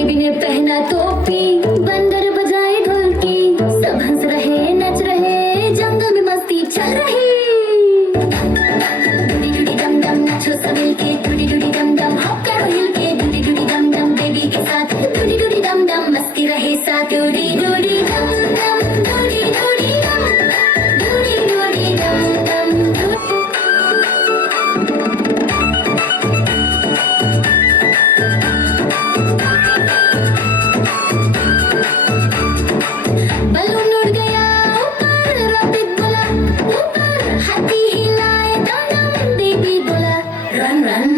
Baby ने पहना टोपी, बंदर बजाए ढोलकी, सब हंस रहे नच रहे, जंगल में मस्ती चल रही। डूडी डूडी डम डम नाचो सब मिलके, डूडी डूडी डम डम हॉप करो हिल के, डूडी डूडी डम डम बेबी के साथ, डूडी डूडी डम डम मस्ती रहे साथ, डूडी डूडी डम डम, डूडी डूडी डम, डूडी डूडी डम डम। बलून उड़ गया ऊपर, रॉकेट बोला ऊपर, हाथी हिलाए दम दम, बेबी बोला रन रन।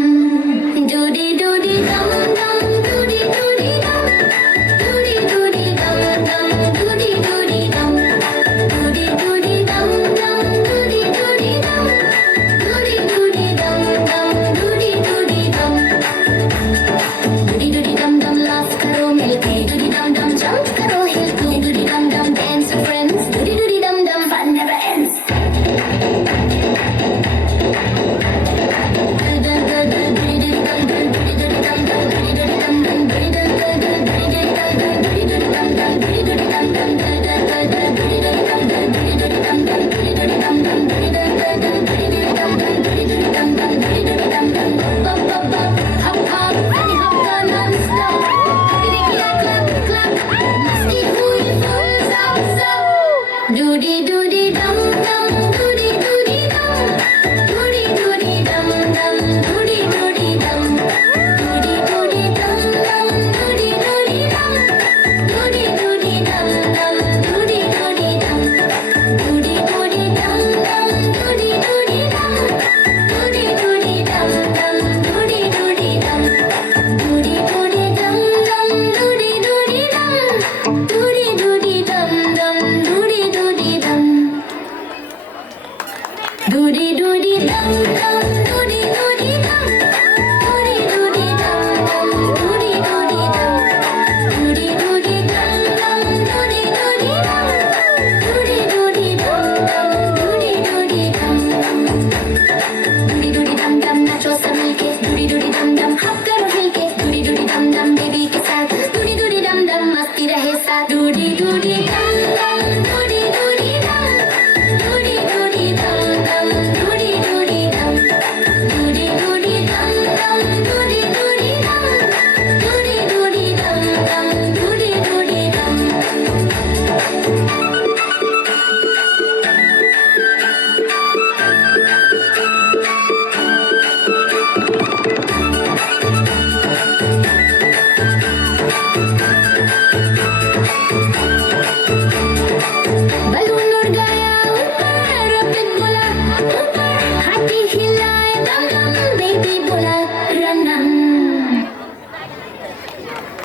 डूडी डूडी डम डम, डूडी डूडी डम, डूडी डूडी डम डम, डूडी डूडी डम, डूडी डूडी डम डम, डूडी डूडी डम, डूडी डूडी डम डम, डूडी डूडी डम। डूडी डूडी डम डम लाफ करो मिलके, डूडी डम डम जंप करो हिल के, डूडी डम डम dance with friends, Dudi Dudi डम डम fun never ends। Doody doody dum dum, doody doody dum, doody doody dum dum, doody doody dum, doody doody dum dum, doody doody dum, doody doody dum dum, doody doody dum, doody doody dum dum, doody doody dum, doody doody dum dum, doody doody dum, doody doody dum dum, doody doody dum, doody doody dum dum, doody doody dum, doody doody dum dum, doody doody dum, doody doody dum dum, doody doody dum, doody doody dum dum, doody doody dum, doody doody dum dum, doody doody dum, doody doody dum dum नाचो सब मिलके, doody doody dum dum हप करो हिल के, doody doody dum dum baby के साथ, doody doody dum dum मस्ती रहे साथ, doody doody dum dum, doody doody dum, doody doody dum dum, doody doody dum, doody doody dum dum, doody doody dum, doody doody dum dum, doody doody dum। Balloon उड़ गया ऊपर, rocket बोला ऊपर, हाथी हिलाए दम दम, बेबी बोला run run.